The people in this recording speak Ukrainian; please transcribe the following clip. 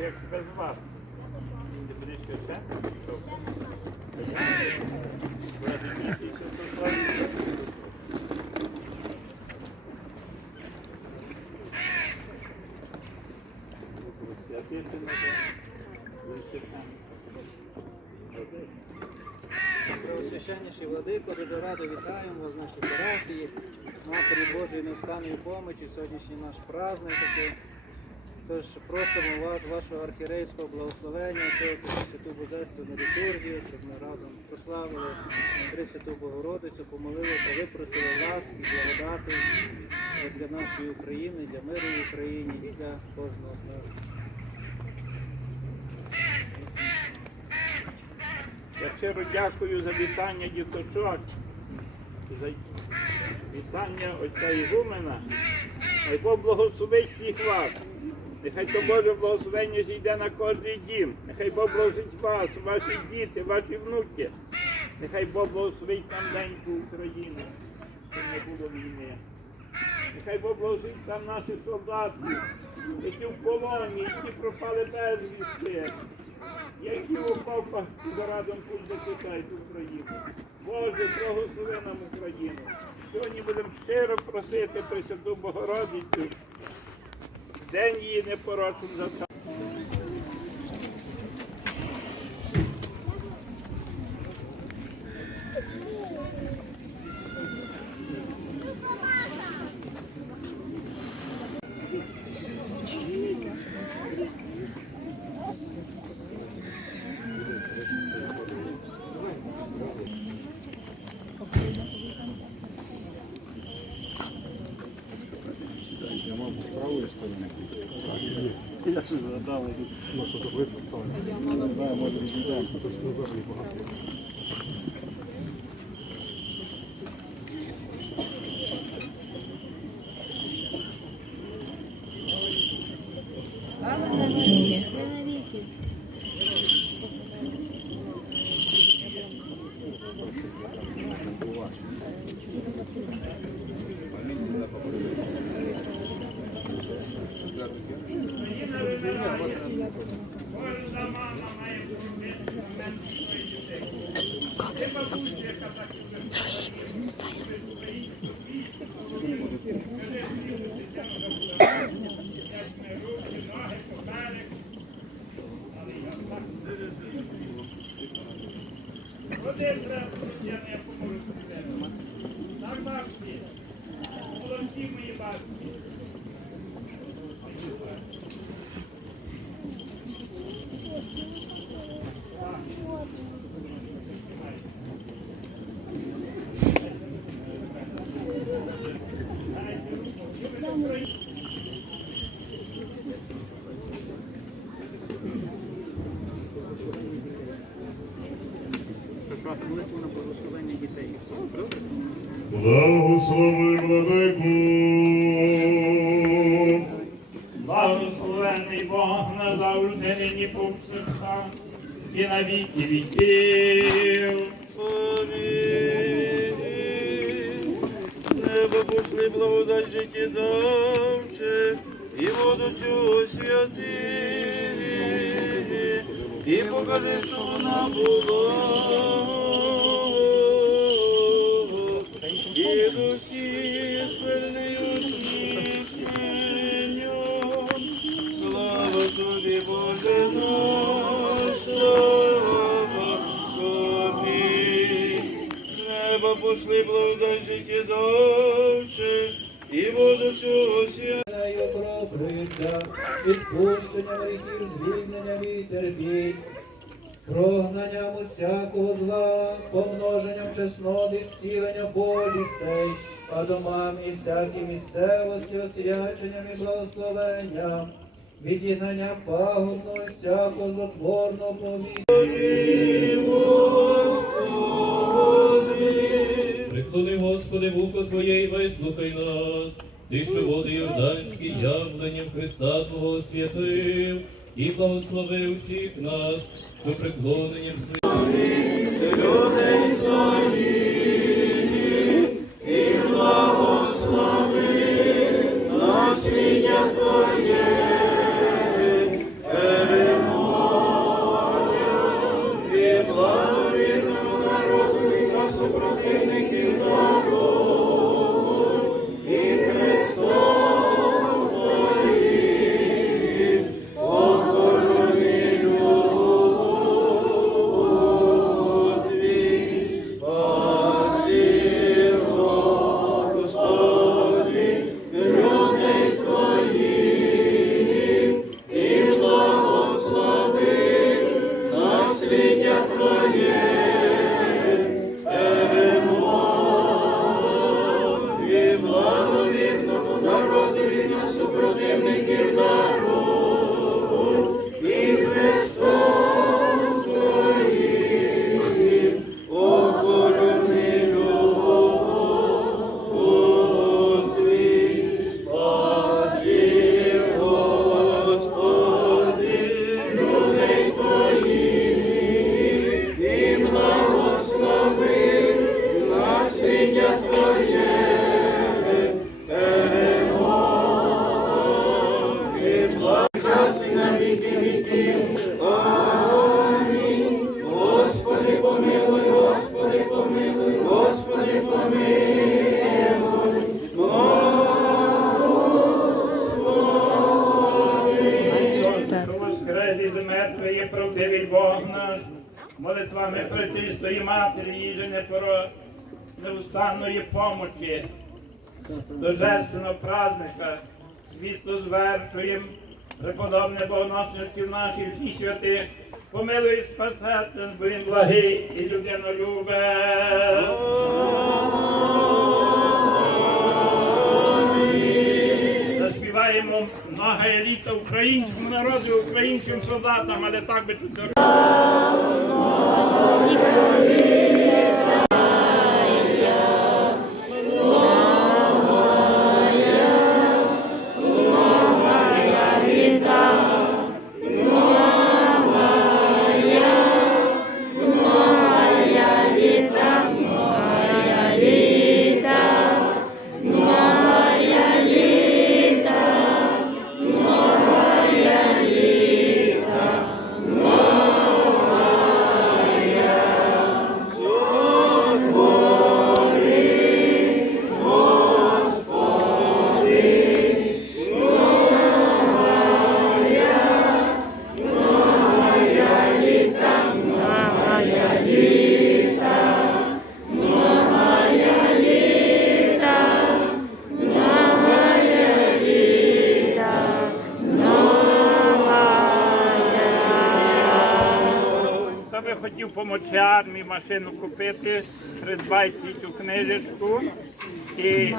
Як, тебе звати? Ти будеш священник? Преосвященніший владико, дуже радо вітаємо вас в нашій парафії, Матері Божої невстанної помочі, сьогоднішній наш праздник такий. Тож просимо вас, вашого архірейського благословення, святу Божественну літургію, щоб ми разом прославили Пресвяту Богородицю, помолилися, випросили ласки, благодати для нашої України, для миру в Україні і для кожного з нас. Я щиро дякую за вітання діточок, за вітання отця Ігумена. Хай Бог благословить всіх вас. Нехай то Боже благословення зійде на кожний дім. Нехай Бог благословить вас, ваші діти, ваші внуки. Нехай Бог благословить нам деньку Україну, щоб не було війни. Нехай Бог благословить там наших солдатів, які в полоні, які пропали безвісти, які в окопах під радом тут захищають Україну. Боже, благослови нам Україну. Сьогодні будемо щиро просити Пресвяту Богородицю, день її не порочим за Я ж згадав, Кожна Gracias. Молитву на благословення дітей. Благослови владику. Благословений Бог назавжди нині повсякчас і на віки віків. Небо пошли благодать життєдавче, і воду цю святи, і покажи, що вона була. Пошли благодать життєдавче, і воду цього свята. й окроплюється, відпущенням гріхів, звільненням і терпінь, прогнанням усякого зла, помноженням чесноти, зціленням болістей, а домам і всякій місцевості, освяченням і благословенням, відігнанням пагубного всякого злотворного повітря. Господи, вухо Твоє і вислухай нас, Ти, що води Йорданські явленням Христа Твого освятив, і благослови усіх нас, що преклоненням своїм. Правдивий Бог наш, молитвами Пречистої Матері, про неустанної помочі, дожерственного праздника, світло звершуєм, преподобне богоносностів наших всіх святих, помилуй спасати, бо він благий і людинолюбе. Заспіваємо много еліта українському народу, українським солдатам, але так би тут Хто хотів армії машину купити, придбайте цю книжечку. І